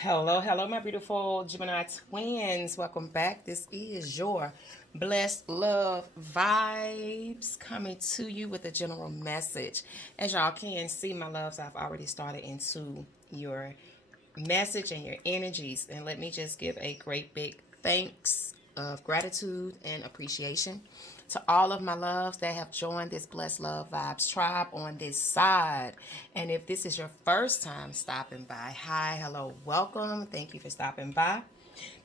Hello, hello, my beautiful Gemini twins. Welcome back. This is your blessed love vibes coming to you with a general message. As y'all can see, my loves, I've already started into your message and your energies. And let me just give a great big thanks of gratitude and appreciation to all of my loves that have joined this Blessed Love Vibes tribe on this side. And if this is your first time stopping by, hi, hello, welcome. Thank you for stopping by.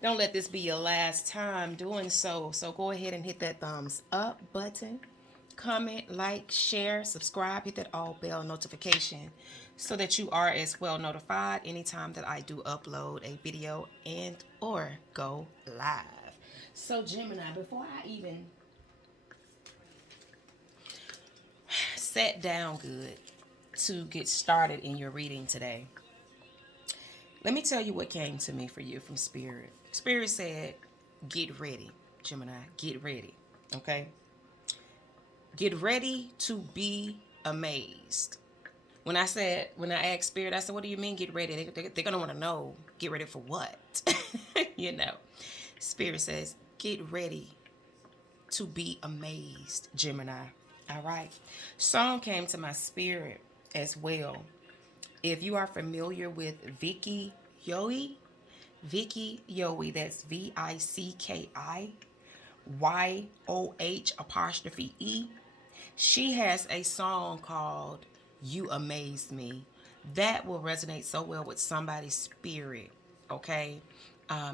Don't let this be your last time doing so. So go ahead and hit that thumbs up button. Comment, like, share, subscribe, hit that all bell notification so that you are as well notified anytime that I do upload a video and or go live. So Gemini, before I even sat down good to get started in your reading today, let me tell you what came to me for you from Spirit. Spirit said, get ready, Gemini, get ready, okay? Get ready to be amazed. When I asked Spirit, I said, what do you mean get ready? They're going to want to know, get ready for what? you know, Spirit says, get ready to be amazed, Gemini. All right. Song came to my spirit as well. If you are familiar with Vicky Yowie, that's VICKIYOH'. She has a song called You Amaze Me. That will resonate so well with somebody's spirit, okay?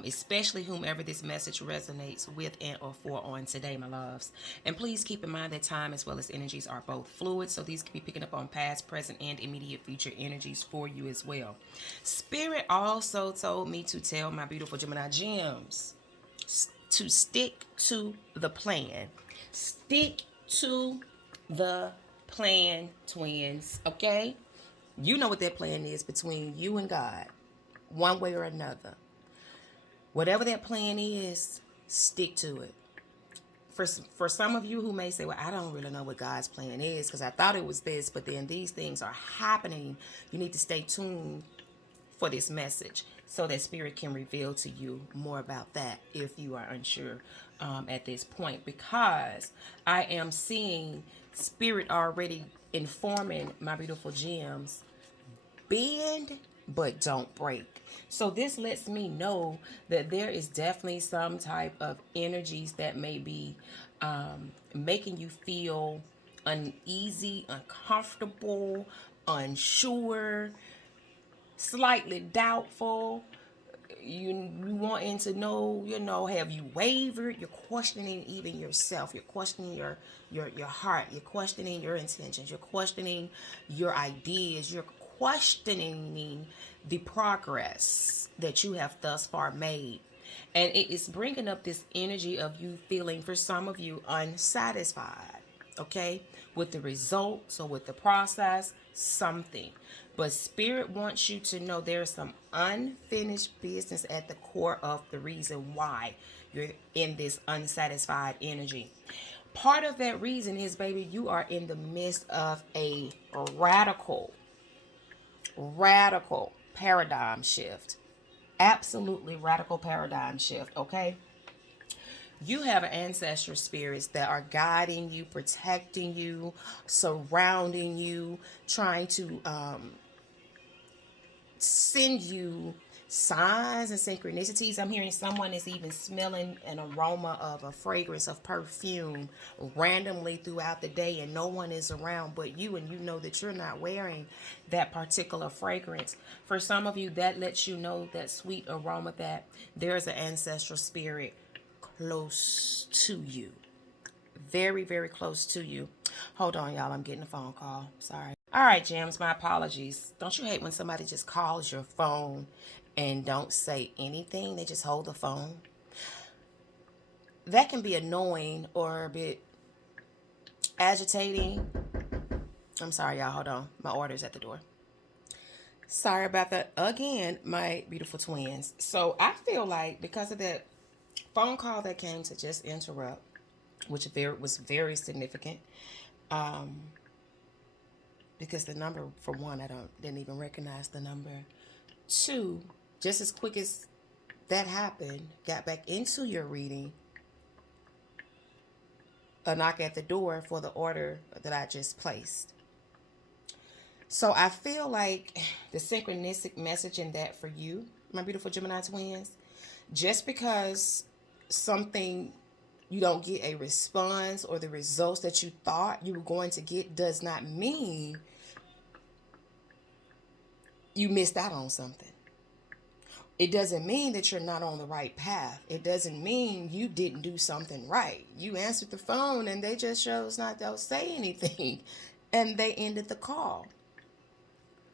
Especially whomever this message resonates with and or for on today, my loves. And please keep in mind that time as well as energies are both fluid, so these can be picking up on past, present, and immediate future energies for you as well. Spirit also told me to tell my beautiful Gemini gems to stick to the plan. Stick to the plan, twins, okay? You know what that plan is between you and God, one way or another. Whatever that plan is, stick to it. For some of you who may say, well, I don't really know what God's plan is because I thought it was this, but then these things are happening. You need to stay tuned for this message so that Spirit can reveal to you more about that if you are unsure at this point, because I am seeing Spirit already informing my beautiful gems, bend but don't break. So this lets me know that there is definitely some type of energies that may be making you feel uneasy, uncomfortable, unsure, slightly doubtful. You wanting to know, have you wavered? You're questioning even yourself. You're questioning your heart. You're questioning your intentions. You're questioning your ideas. You're questioning the progress that you have thus far made. And it is bringing up this energy of you feeling, for some of you, unsatisfied, okay, with the results or with the process, something. But Spirit wants you to know there's some unfinished business at the core of the reason why you're in this unsatisfied energy. Part of that reason is, baby, you are in the midst of a radical paradigm shift. Absolutely radical paradigm shift, okay? You have ancestral spirits that are guiding you, protecting you, surrounding you, trying to send you signs and synchronicities. I'm hearing someone is even smelling an aroma of a fragrance of perfume randomly throughout the day, and no one is around but you, and you know that you're not wearing that particular fragrance. For some of you, that lets you know, that sweet aroma, that there's an ancestral spirit close to you, very, very close to you. Hold on, y'all. I'm getting a phone call. Sorry. All right, Jams, my apologies. Don't you hate when somebody just calls your phone and don't say anything? They just hold the phone. That can be annoying or a bit agitating. I'm sorry, y'all. Hold on. My order's at the door. Sorry about that again, my beautiful twins. So I feel like because of that phone call that came to just interrupt, which was very significant, because the number, for one, I didn't even recognize the number. Two, Just as quick as that happened, got back into your reading, a knock at the door for the order that I just placed. So I feel like the synchronistic message in that for you, my beautiful Gemini twins, just because something you don't get a response or the results that you thought you were going to get does not mean you missed out on something. It doesn't mean that you're not on the right path. It doesn't mean you didn't do something right. You answered the phone and they just chose not to say anything and they ended the call.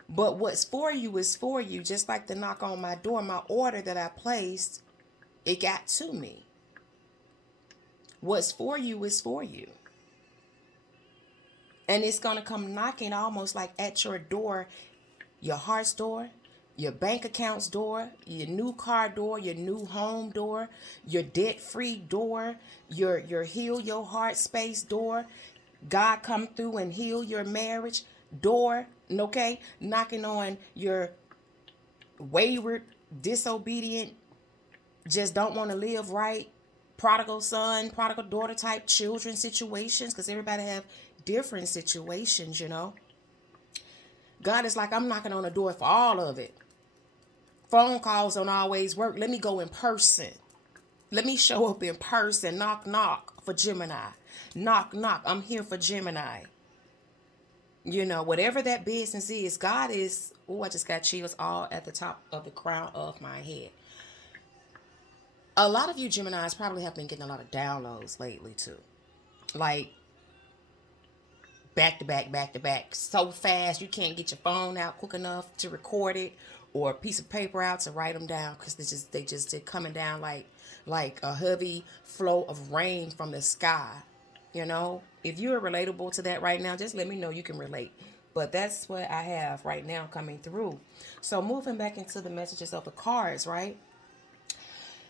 But what's for you is for you. Just like the knock on my door, my order that I placed, it got to me. What's for you is for you. And it's going to come knocking almost like at your door, your heart's door, your bank account's door, your new car door, your new home door, your debt-free door, your heal your heart space door. God come through and heal your marriage door, okay? Knocking on your wayward, disobedient, just don't want to live right, prodigal son, prodigal daughter type children situations, because everybody have different situations, you know. God is like, I'm knocking on the door for all of it. Phone calls don't always work. Let me go in person. Let me show up in person. Knock, knock for Gemini. Knock, knock. I'm here for Gemini. You know, whatever that business is, God is, oh, I just got chills all at the top of the crown of my head. A lot of you Geminis probably have been getting a lot of downloads lately too. Like, back to back, back to back, so fast you can't get your phone out quick enough to record it, or a piece of paper out to write them down, because they're coming down like a heavy flow of rain from the sky. You know, if you're relatable to that right now, just let me know you can relate. But that's what I have right now coming through. So moving back into the messages of the cards, right?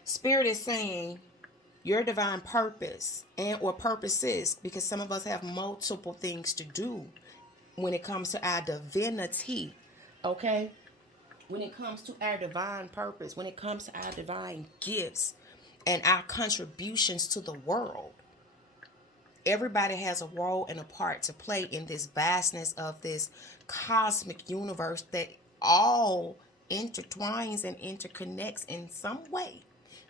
Spirit is saying your divine purpose and or purposes, because some of us have multiple things to do when it comes to our divinity, okay? When it comes to our divine purpose, when it comes to our divine gifts and our contributions to the world. Everybody has a role and a part to play in this vastness of this cosmic universe that all intertwines and interconnects in some way,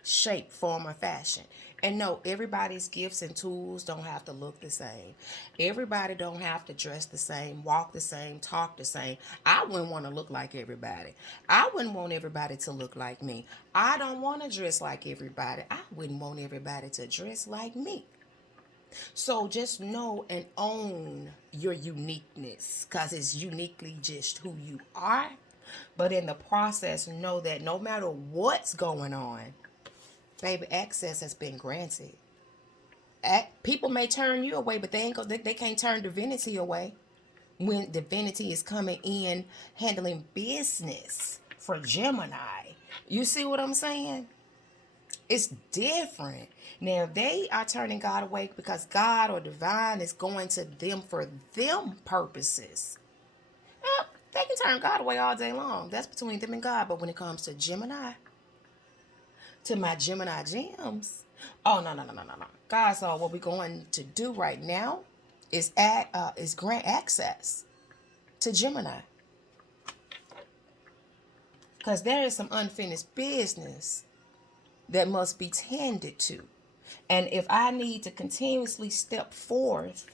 shape, form, or fashion. And no, everybody's gifts and tools don't have to look the same. Everybody don't have to dress the same, walk the same, talk the same. I wouldn't want to look like everybody. I wouldn't want everybody to look like me. I don't want to dress like everybody. I wouldn't want everybody to dress like me. So just know and own your uniqueness, because it's uniquely just who you are. But in the process, know that no matter what's going on, baby, access has been granted. People may turn you away, but they can't turn divinity away. When divinity is coming in, handling business for Gemini. You see what I'm saying? It's different. Now, if they are turning God away because God or divine is going to them for them purposes, they can turn God away all day long. That's between them and God. But when it comes to Gemini, to my Gemini gems, oh, no. God saw what we're going to do right now is grant access to Gemini. Because there is some unfinished business that must be tended to. And if I need to continuously step forth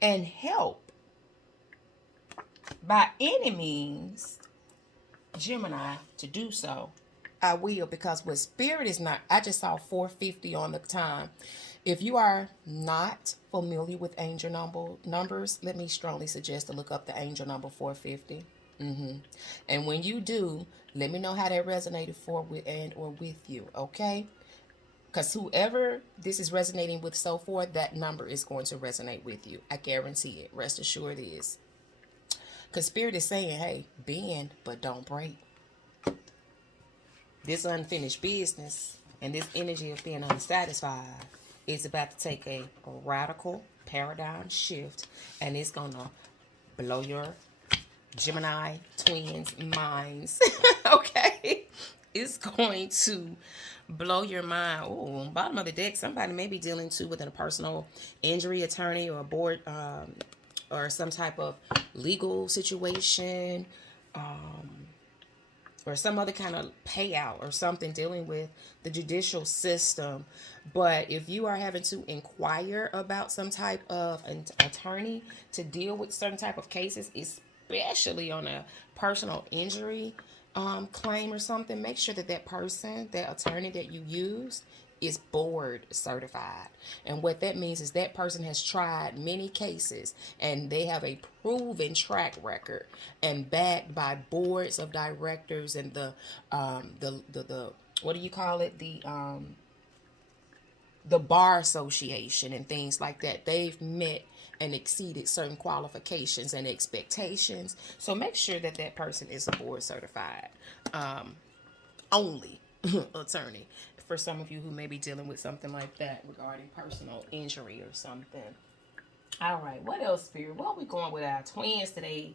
and help by any means, Gemini, to do so, I will, because what spirit is not, I just saw 450 on the time. If you are not familiar with angel numbers, let me strongly suggest to look up the angel number 450. And when you do, let me know how that resonated for with you, okay? Because whoever this is resonating with so forth, that number is going to resonate with you. I guarantee it. Rest assured it is. Because Spirit is saying, hey, bend, but don't break. This unfinished business and this energy of being unsatisfied is about to take a radical paradigm shift, and it's going to blow your Gemini twins minds. Okay, it's going to blow your mind. Oh, bottom of the deck, somebody may be dealing too with a personal injury attorney or a board, or some type of legal situation, or some other kind of payout or something dealing with the judicial system. But if you are having to inquire about some type of an attorney to deal with certain type of cases, especially on a personal injury claim or something, make sure that that person, that attorney that you use, is board certified. And what that means is that person has tried many cases and they have a proven track record and backed by boards of directors and the what do you call it, the bar association and things like that. They've met and exceeded certain qualifications and expectations. So make sure that that person is a board certified only attorney, for some of you who may be dealing with something like that regarding personal injury or something. All right, what else, Spirit? Where are we going with our twins today?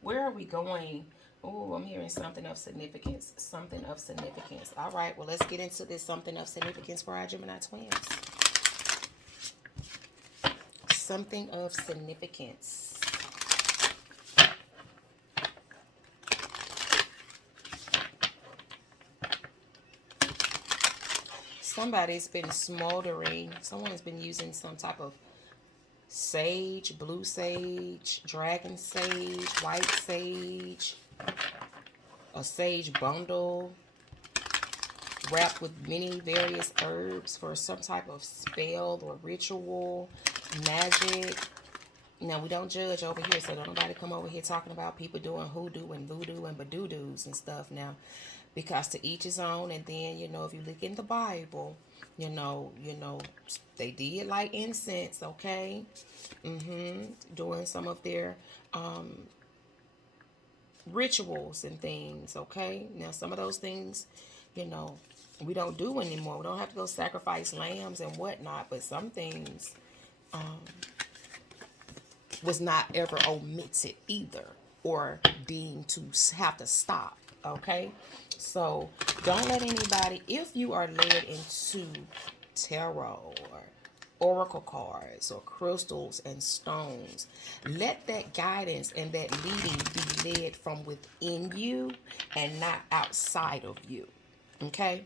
Where are we going? Oh, I'm hearing something of significance. Something of significance. All right, well, let's get into this something of significance for our Gemini twins. Something of significance. Somebody's been smoldering. Someone's been using some type of sage, blue sage, dragon sage, white sage, a sage bundle wrapped with many various herbs for some type of spell or ritual, magic. Now, we don't judge over here, so don't nobody come over here talking about people doing hoodoo and voodoo and badoodoos and stuff now, because to each his own. And then, you know, if you look in the Bible, you know, they did like incense, okay? Doing some of their rituals and things, okay? Now, some of those things, you know, we don't do anymore. We don't have to go sacrifice lambs and whatnot, but some things was not ever omitted either or deemed to have to stop, okay? So don't let anybody, if you are led into tarot or oracle cards or crystals and stones, let that guidance and that leading be led from within you and not outside of you, okay?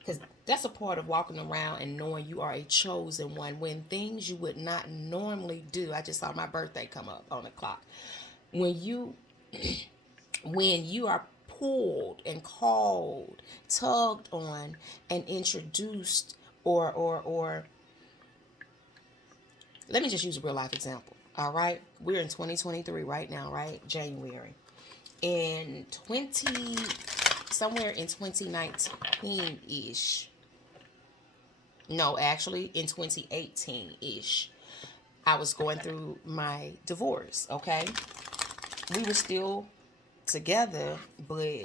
Because that's a part of walking around and knowing you are a chosen one. When things you would not normally do. I just saw my birthday come up on the clock. When you are pulled and called, tugged on, and introduced, or let me just use a real life example. All right, we're in 2023 right now, right? January. In somewhere in 2019-ish. No, actually in 2018-ish. I was going through my divorce, okay? We were still together, but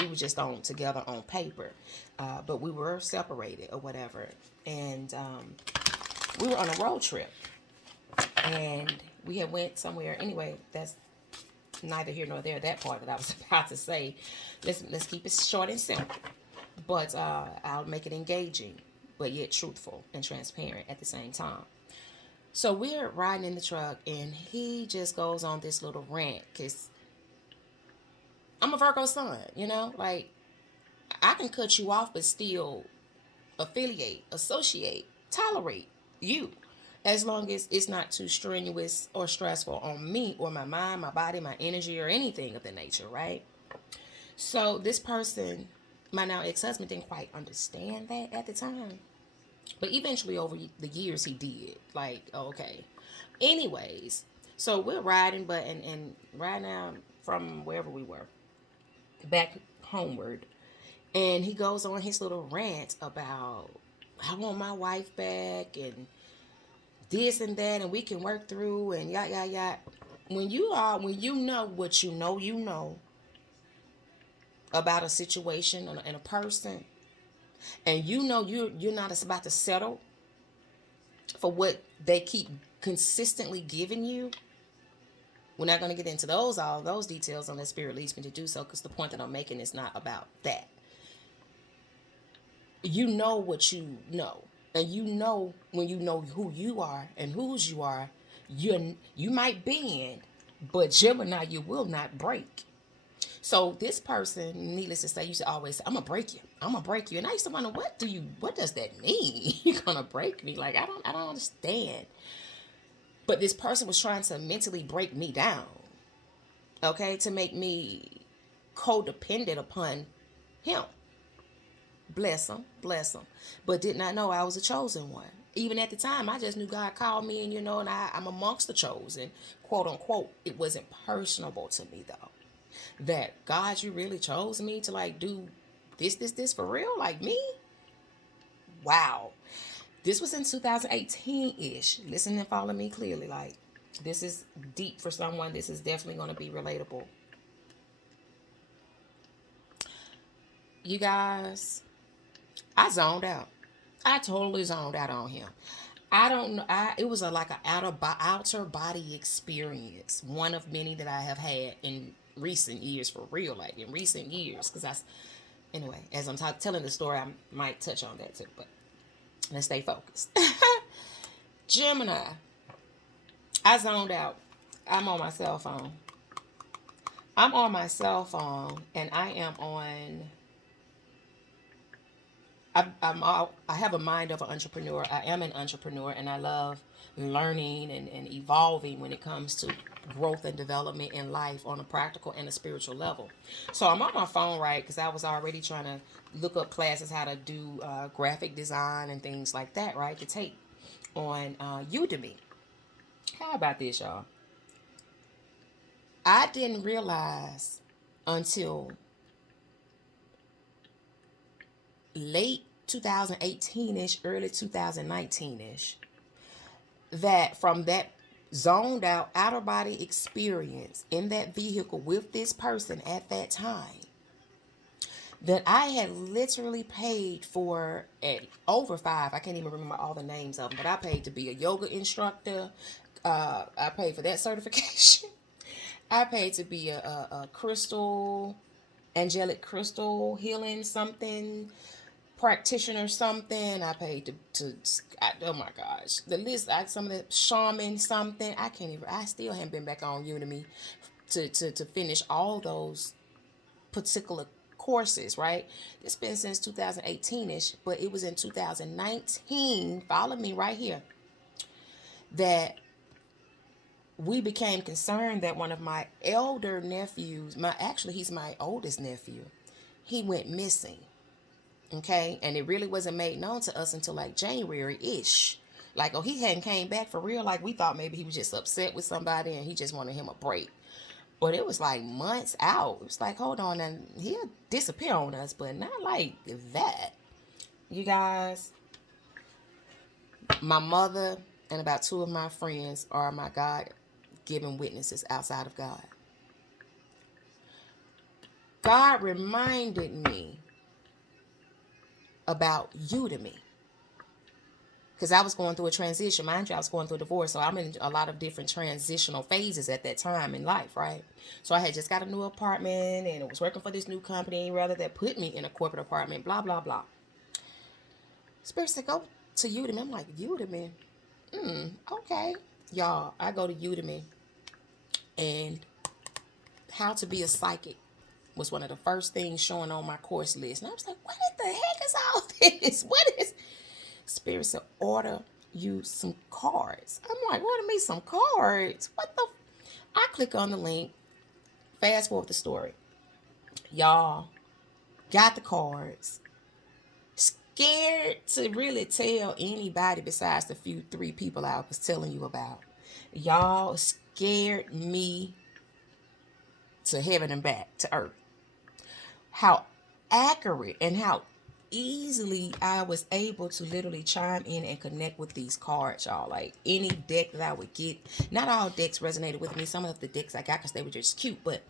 we were just together on paper. But we were separated or whatever. And we were on a road trip. And we had went somewhere. Anyway, that's neither here nor there, that part that I was about to say. Let's keep it short and simple. But I'll make it engaging, but yet truthful and transparent at the same time. So we're riding in the truck, and he just goes on this little rant, because I'm a Virgo sun, you know? Like, I can cut you off, but still associate, tolerate you, as long as it's not too strenuous or stressful on me or my mind, my body, my energy, or anything of the nature, right? So this person, my now ex-husband, didn't quite understand that at the time. But eventually over the years he did. Like, okay. Anyways, so we're riding, and riding out from wherever we were, back homeward. And he goes on his little rant about, I want my wife back, and this and that, and we can work through, and yada. When you know what you know about a situation and a person, and you know you're not about to settle for what they keep consistently giving you, We're not going to get into all those details unless Spirit leads me to do so, because the point that I'm making is not about that. You know what you know. And you know when you know who you are and whose you are, you might bend, but Gemini, you will not break. So this person, needless to say, used to always say, "I'm gonna break you. I'm gonna break you." And I used to wonder, what does that mean? You're gonna break me? Like, I don't understand. But this person was trying to mentally break me down, okay, to make me codependent upon him. Bless him, bless him. But did not know I was a chosen one. Even at the time, I just knew God called me, and and I'm amongst the chosen, quote unquote. It wasn't personable to me though. That God, you really chose me to like do this for real, like me. Wow. This was in 2018-ish. Listen and follow me clearly. Like, this is deep for someone. This is definitely going to be relatable. You guys, I zoned out. I totally zoned out on him. I don't know. It was like an outer body experience. One of many that I have had in recent years, for real. Like in recent years, anyway, as I'm telling the story, I might touch on that too. But let's stay focused. Gemini, I zoned out. I'm on my cell phone. And I am on. I have a mind of an entrepreneur. I am an entrepreneur, and I love learning and evolving when it comes to growth and development in life on a practical and a spiritual level. So I'm on my phone, right, because I was already trying to look up classes, how to do graphic design and things like that, right, to take on Udemy. How about this, y'all? I didn't realize until late 2018-ish, early 2019-ish, that from that zoned out outer body experience in that vehicle with this person at that time, that I had literally paid for at over five. I can't even remember all the names of them, but I paid to be a yoga instructor. I paid for that certification. I paid to be a crystal, angelic crystal healing something practitioner something. I paid oh my gosh, the list. Some of the shaman something. I can't even. I still haven't been back on Udemy to finish all those particular courses. Right. It's been since 2018-ish, but it was in 2019. Follow me right here. That we became concerned that one of my elder nephews, he's my oldest nephew, he went missing. Okay, and it really wasn't made known to us until like January-ish. Like, oh, he hadn't came back for real. Like, we thought maybe he was just upset with somebody and he just wanted him a break. But it was like months out. It was like, hold on, and he'll disappear on us, but not like that. You guys, my mother and about two of my friends are my God-given witnesses outside of God. God reminded me about Udemy, because I was going through a transition. Mind you, I was going through a divorce, so I'm in a lot of different transitional phases at that time in life, right? So I had just got a new apartment, and I was working for this new company, rather, that put me in a corporate apartment, blah, blah, blah. Spirit said, go to Udemy. I'm like, Udemy? Okay. Y'all, I go to Udemy, and how to be a psychic was one of the first things showing on my course list. And I was like, what the heck is all this? What is? Spirit said, order you some cards. I'm like, order me some cards? What the? I click on the link. Fast forward the story. Y'all, got the cards. Scared to really tell anybody besides the three people I was telling you about. Y'all scared me to heaven and back, to earth. How accurate and how easily I was able to literally chime in and connect with these cards, y'all. Like, any deck that I would get, not all decks resonated with me. Some of the decks I got because they were just cute, but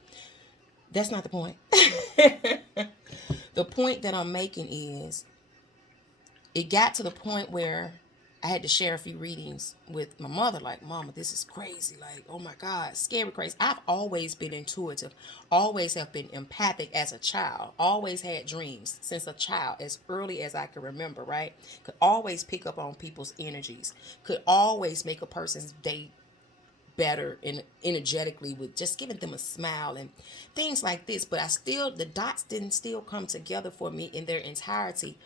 that's not the point. The point that I'm making is, it got to the point where I had to share a few readings with my mother, like, Mama, this is crazy. Like, oh my God, scary crazy. I've always been intuitive, always have been empathic as a child, always had dreams since a child, as early as I can remember, right? Could always pick up on people's energies, could always make a person's day better and energetically with just giving them a smile and things like this. But the dots didn't still come together for me in their entirety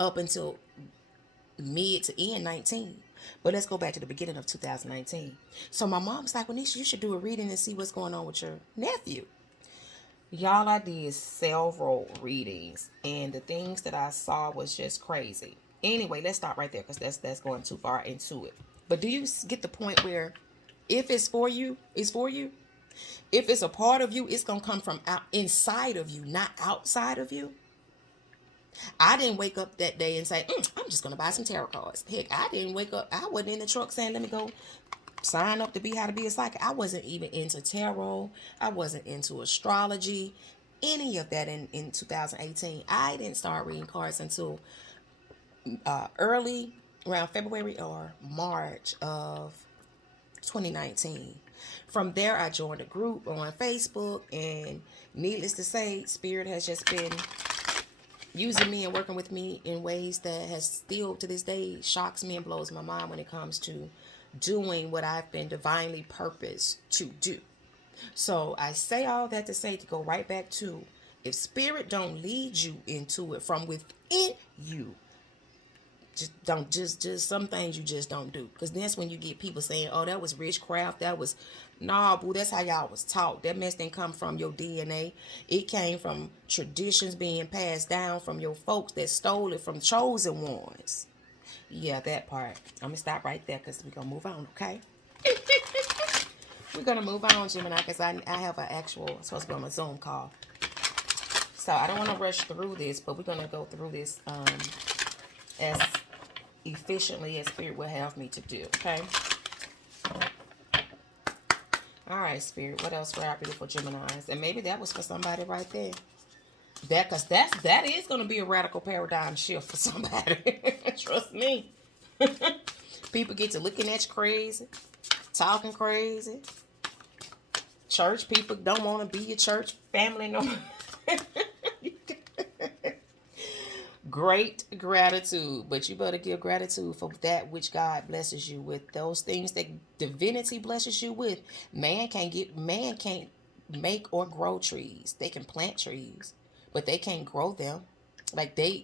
up until mid to end 19. But let's go back to the beginning of 2019. So my mom's like, well, Nisha, you should do a reading and see what's going on with your nephew. Y'all, I did several readings, and the things that I saw was just crazy. Anyway, let's stop right there because that's going too far into it. But do you get the point where if it's for you, it's for you? If it's a part of you, it's going to come from inside of you, not outside of you. I didn't wake up that day and say, I'm just going to buy some tarot cards. Heck, I didn't wake up. I wasn't in the truck saying, let me go sign up to be how to be a psychic. I wasn't even into tarot. I wasn't into astrology, any of that in 2018. I didn't start reading cards until early, around February or March of 2019. From there, I joined a group on Facebook, and needless to say, Spirit has just been using me and working with me in ways that has still to this day shocks me and blows my mind when it comes to doing what I've been divinely purposed to do. So I say all that to say, to go right back to, if Spirit don't lead you into it from within you, just some things you just don't do. Because that's when you get people saying, oh, that was witchcraft, that was, nah, boo, that's how y'all was taught. That mess didn't come from your DNA. It came from traditions being passed down from your folks that stole it from chosen ones. Yeah, that part. I'm going to stop right there because we're going to move on, okay? We're going to move on, Gemini, because I have an actual, supposed to be on a Zoom call. So I don't want to rush through this, but we're going to go through this as efficiently as Spirit will have me to do, okay? All right, Spirit, what else for our beautiful Geminis? And maybe that was for somebody right there. Because that is going to be a radical paradigm shift for somebody. Trust me. People get to looking at you crazy, talking crazy. Church people don't want to be your church family no more. Great gratitude, but you better give gratitude for that which God blesses you with. Those things that divinity blesses you with. Man can't make or grow trees. They can plant trees, but they can't grow them. Like they're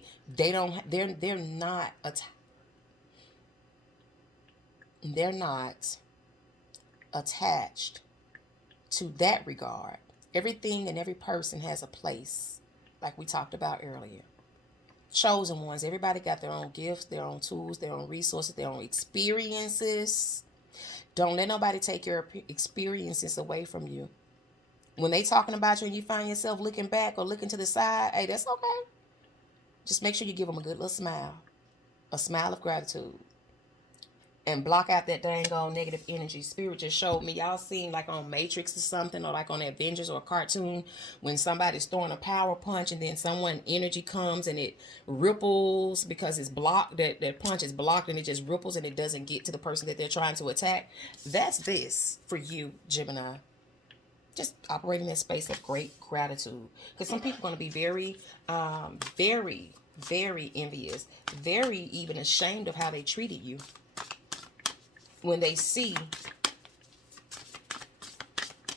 not attached to that regard. Everything and every person has a place, like we talked about earlier. Chosen ones, everybody got their own gifts, their own tools, their own resources, their own experiences. Don't let nobody take your experiences away from you. When they talking about you and you find yourself looking back or looking to the side, hey, that's okay. Just make sure you give them a good little smile, a smile of gratitude, and block out that dang on negative energy. Spirit just showed me, y'all seen like on Matrix or something, or like on Avengers or a cartoon, when somebody's throwing a power punch and then someone energy comes and it ripples because it's blocked, that punch is blocked and it just ripples and it doesn't get to the person that they're trying to attack. That's this for you, Gemini. Just operating that space of great gratitude. Because some people are going to be very, very, very envious, very even ashamed of how they treated you when they see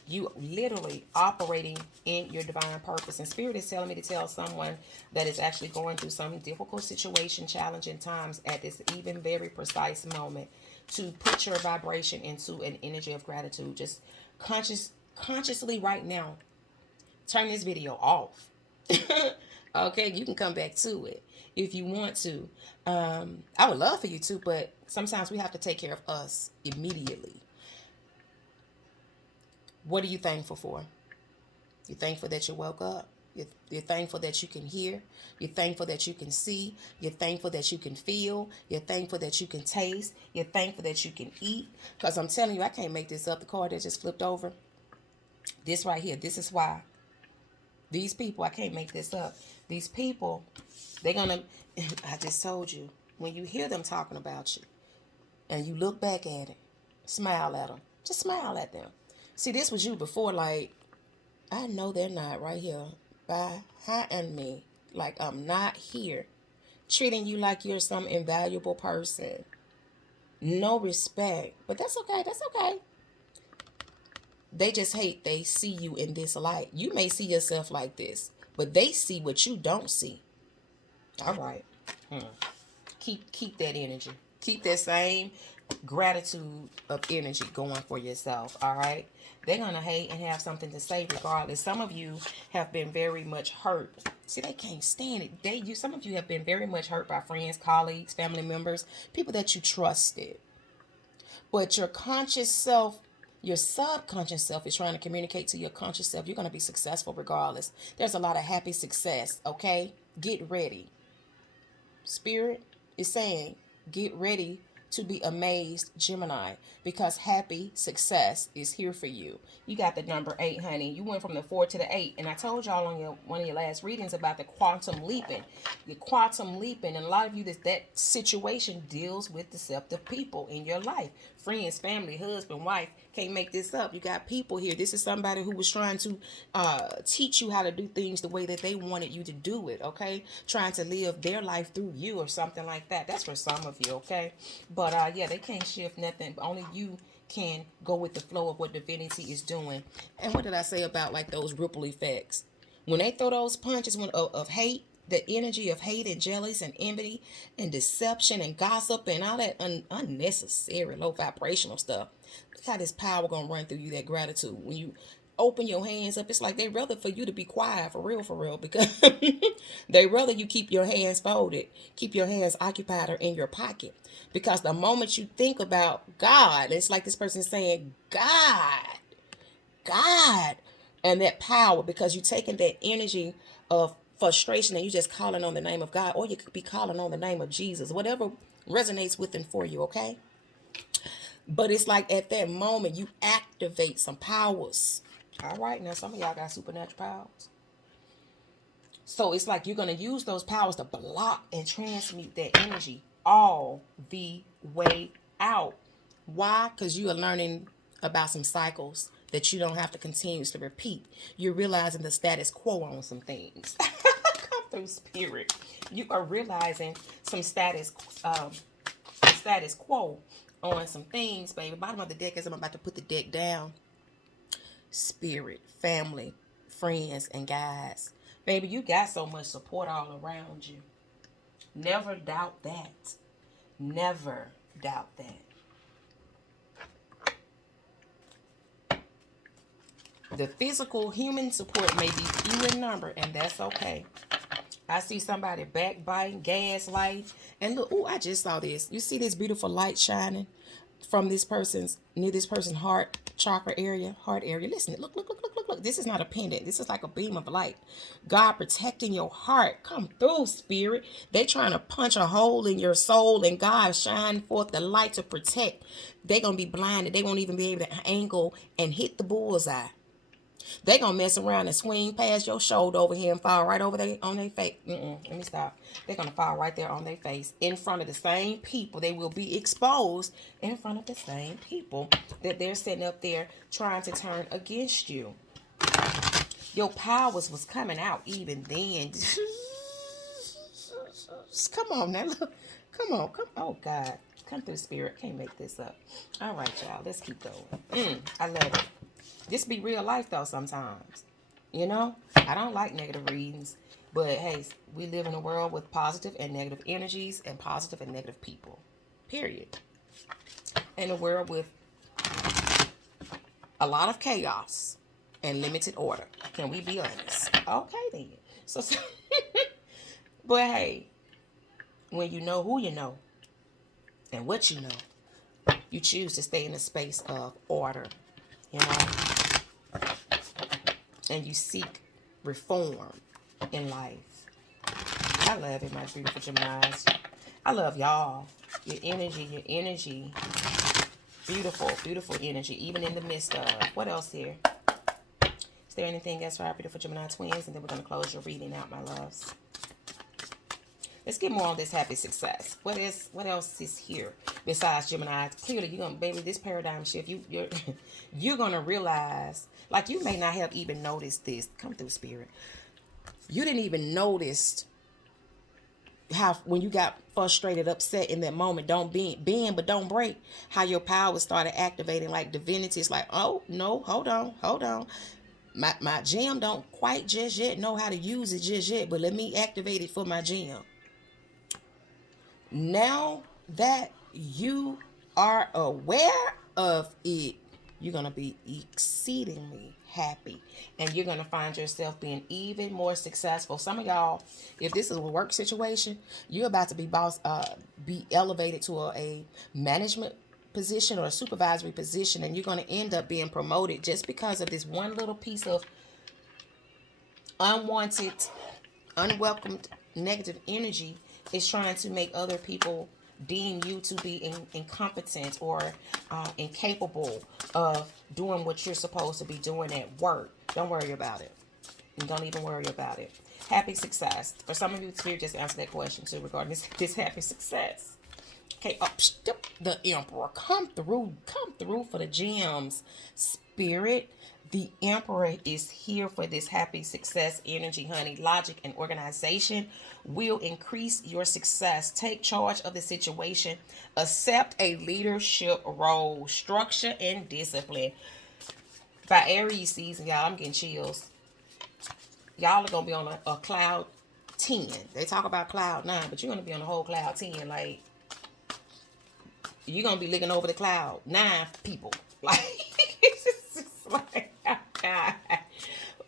you literally operating in your divine purpose. And Spirit is telling me to tell someone that is actually going through some difficult situation, challenging times at this even very precise moment, to put your vibration into an energy of gratitude. Just consciously right now, turn this video off. Okay, you can come back to it if you want to. I would love for you to, but sometimes we have to take care of us immediately. What are you thankful for? You're thankful that you woke up. You're thankful that you can hear. You're thankful that you can see. You're thankful that you can feel. You're thankful that you can taste. You're thankful that you can eat. Because I'm telling you, I can't make this up. The card that just flipped over. This right here, this is why. These people, I can't make this up. These people, they're going to, I just told you, when you hear them talking about you and you look back at it, smile at them. Just smile at them. See, this was you before, like, I know they're not right here behind me. Like, I'm not here. Treating you like you're some invaluable person. No respect. But that's okay. That's okay. They just hate they see you in this light. You may see yourself like this, but they see what you don't see. All right. Keep that energy. Keep that same gratitude of energy going for yourself. All right. They're gonna hate and have something to say regardless. Some of you have been very much hurt. See, they can't stand it. Some of you have been very much hurt by friends, colleagues, family members, people that you trusted. But your conscious self, your subconscious self is trying to communicate to your conscious self. You're going to be successful regardless. There's a lot of happy success, okay? Get ready. Spirit is saying, get ready to be amazed, Gemini, because happy success is here for you. You got the number 8, honey. You went from the 4 to the 8, and I told y'all on one of your last readings about the quantum leaping. The quantum leaping, and a lot of you, that situation deals with deceptive people in your life. Friends, family, husband, wife. Can't make this up. You got people here. This is somebody who was trying to teach you how to do things the way that they wanted you to do it, okay? Trying to live their life through you or something like that. That's for some of you, okay? But yeah, they can't shift nothing. Only you can go with the flow of what divinity is doing. And what did I say about like those ripple effects? When they throw those punches of hate, the energy of hate and jealousy and envy and deception and gossip and all that unnecessary low vibrational stuff. Look how this power gonna run through you, that gratitude. When you open your hands up, it's like they rather for you to be quiet for real, because they rather you keep your hands folded, keep your hands occupied or in your pocket. Because the moment you think about God, it's like this person saying, God, and that power, because you're taking that energy of frustration and you just calling on the name of God, or you could be calling on the name of Jesus, whatever resonates with and for you, okay? But it's like at that moment you activate some powers. All right, now some of y'all got supernatural powers. So it's like you're going to use those powers to block and transmute that energy all the way out. Why? Because you are learning about some cycles that you don't have to continuously repeat. You're realizing the status quo on some things. Come through, spirit. You are realizing some status quo on some things, baby. Bottom of the deck, as I'm about to put the deck down. Spirit, family, friends, and guides. Baby, you got so much support all around you. Never doubt that. Never doubt that. The physical human support may be few in number, and that's okay. I see somebody backbiting, gaslight, and look, oh, I just saw this. You see this beautiful light shining from this person's, near this person's heart chakra area, heart area. Listen, look. This is not a pendant. This is like a beam of light. God protecting your heart. Come through, spirit. They trying to punch a hole in your soul, and God shine forth the light to protect. They're going to be blinded. They won't even be able to angle and hit the bullseye. They gonna mess around and swing past your shoulder over here and fall right over there on their face. Let me stop. They're gonna fall right there on their face in front of the same people. They will be exposed in front of the same people that they're sitting up there trying to turn against you. Your powers was coming out even then. Come on now, look. Come on. Oh God, come through, spirit. Can't make this up. All right, y'all. Let's keep going. I love it. This be real life though sometimes. You know? I don't like negative readings. But hey, we live in a world with positive and negative energies and positive and negative people. Period. In a world with a lot of chaos and limited order. Can we be honest? Okay then. So but hey, when you know who you know and what you know, you choose to stay in a space of order. You know? And you seek reform in life. I love it, my beautiful Geminis. I love y'all. Your energy. Beautiful energy, even in the midst of. What else here? Is there anything else for our beautiful Gemini twins? And then we're going to close your reading out, my loves. Let's get more on this happy success. What else is here besides Gemini? Clearly, you're gonna, baby, this paradigm shift. You're you're gonna realize, like, you may not have even noticed this. Come through, spirit. You didn't even notice how, when you got frustrated, upset in that moment, don't bend but don't break, how your power started activating like divinity. It's like, oh no, hold on. My gem don't quite just yet know how to use it just yet, but let me activate it for my gem. Now that you are aware of it, you're going to be exceedingly happy, and you're going to find yourself being even more successful. Some of y'all, if this is a work situation, you're about to be elevated to a management position or a supervisory position, and you're going to end up being promoted just because of this one little piece of unwanted, unwelcomed negative energy is trying to make other people deem you to be incompetent or incapable of doing what you're supposed to be doing at work. Don't worry about it. And don't even worry about it. Happy success. For some of you, Spirit just answered that question too regarding this happy success. Okay, the Emperor. Come through for the gems, Spirit. The Emperor is here for this happy success energy, honey. Logic and organization will increase your success. Take charge of the situation. Accept a leadership role. Structure and discipline. By Aries season, y'all, I'm getting chills. Y'all are going to be on a cloud 10. They talk about cloud 9, but you're going to be on a whole cloud 10. Like, you're going to be looking over the cloud 9 people. Like, it's just like, God.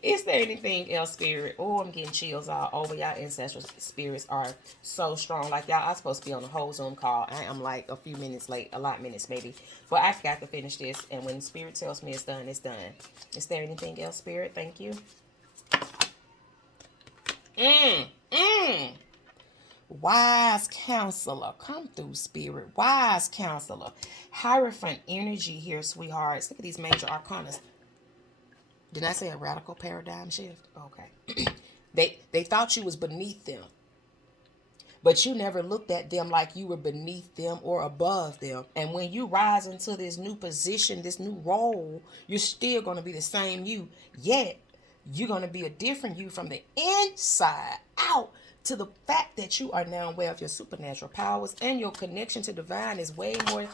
Is there anything else, Spirit? Oh, I'm getting chills all over. Y'all ancestral spirits are so strong. Like, y'all are supposed to be on a whole Zoom call. I am like a few minutes late, a lot of minutes maybe. But I forgot to finish this. And when Spirit tells me it's done, it's done. Is there anything else, Spirit? Thank you. Wise counselor. Come through, Spirit. Wise counselor. Hierophant energy here, sweethearts. Look at these major arcana. Did I say a radical paradigm shift? Okay. They thought you was beneath them. But you never looked at them like you were beneath them or above them. And when you rise into this new position, this new role, you're still going to be the same you. Yet, you're going to be a different you from the inside out, to the fact that you are now aware of your supernatural powers, and your connection to divine is way more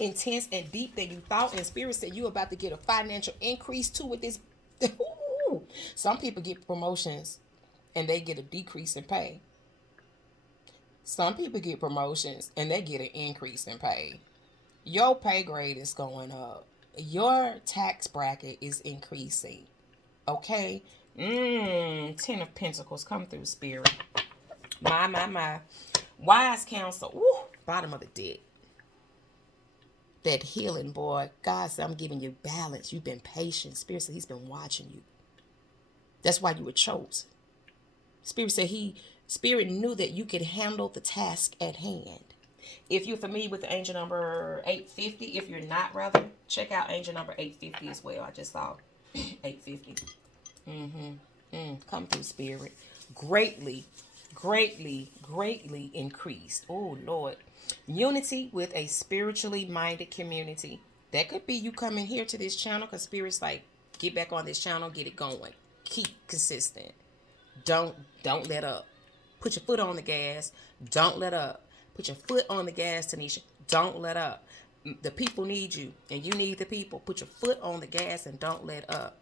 intense and deep than you thought. And Spirit said you're about to get a financial increase too with this. Some people get promotions and they get a decrease in pay. Some people get promotions and they get an increase in pay. Your pay grade is going up. Your tax bracket is increasing. Okay? 10 of Pentacles. Come through, Spirit. My. Wise counsel. Woo, bottom of the deck. That healing, boy. God said, I'm giving you balance. You've been patient. Spirit said he's been watching you. That's why you were chosen. Spirit said Spirit knew that you could handle the task at hand. If you're familiar with the angel number 850, if you're not, rather, check out angel number 850 as well. I just saw 850. Come through, Spirit. Greatly increased. Oh, Lord. Unity with a spiritually minded community. That could be you coming here to this channel, because Spirit's like, get back on this channel, get it going. Keep consistent. Don't let up. Put your foot on the gas. Don't let up. Put your foot on the gas, Tanisha. Don't let up. The people need you, and you need the people. Put your foot on the gas and don't let up.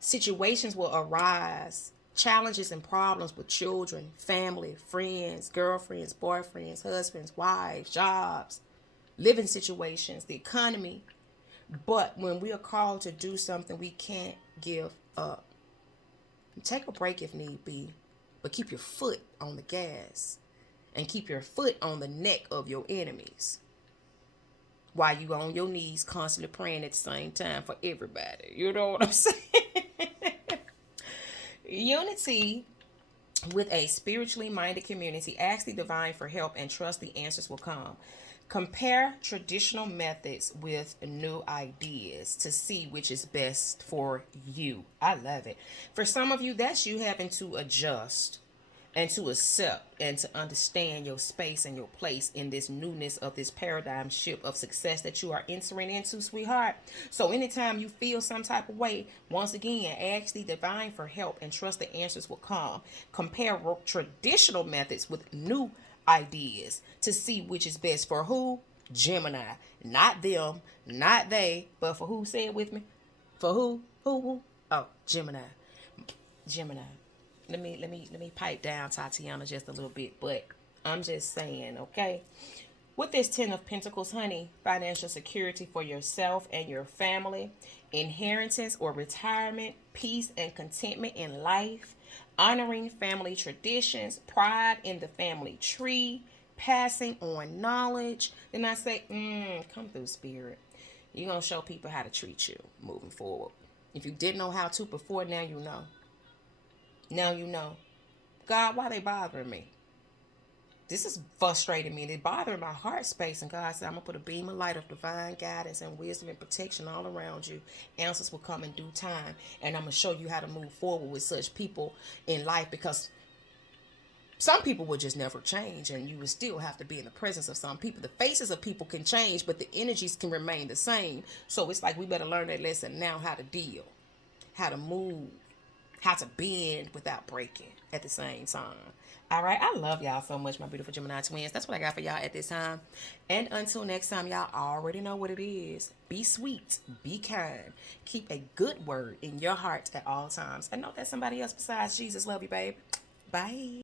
Situations will arise. Challenges and problems with children, family, friends, girlfriends, boyfriends, husbands, wives, jobs, living situations, the economy. But when we are called to do something, we can't give up. Take a break if need be, but keep your foot on the gas and keep your foot on the neck of your enemies while you on your knees constantly praying at the same time for everybody. You know what I'm saying? Unity with a spiritually minded community. Ask the divine for help and trust the answers will come. Compare traditional methods with new ideas to see which is best for you. I love it. For some of you, that's you having to adjust and to accept and to understand your space and your place in this newness of this paradigm shift of success that you are entering into, sweetheart. So anytime you feel some type of way, once again, ask the divine for help and trust the answers will come. Compare traditional methods with new ideas to see which is best for who? Gemini. Not them, not they, but for who? Say it with me. For who? Who? Oh, Gemini. Gemini. Let me pipe down Tatiana just a little bit, but I'm just saying, okay? With this 10 of Pentacles, honey, financial security for yourself and your family, inheritance or retirement, peace and contentment in life, honoring family traditions, pride in the family tree, passing on knowledge. Then I say, come through, spirit. You're going to show people how to treat you moving forward. If you didn't know how to before, now you know. Now you know. God, why they bothering me? This is frustrating me. It's bothering my heart space. And God said, I'm going to put a beam of light of divine guidance and wisdom and protection all around you. Answers will come in due time. And I'm going to show you how to move forward with such people in life, because some people will just never change, and you will still have to be in the presence of some people. The faces of people can change, but the energies can remain the same. So it's like we better learn that lesson now, how to deal, how to move, how to bend without breaking at the same time. All right. I love y'all so much, my beautiful Gemini twins. That's what I got for y'all at this time. And until next time, y'all already know what it is. Be sweet. Be kind. Keep a good word in your heart at all times. And know that somebody else besides Jesus love you, babe. Bye.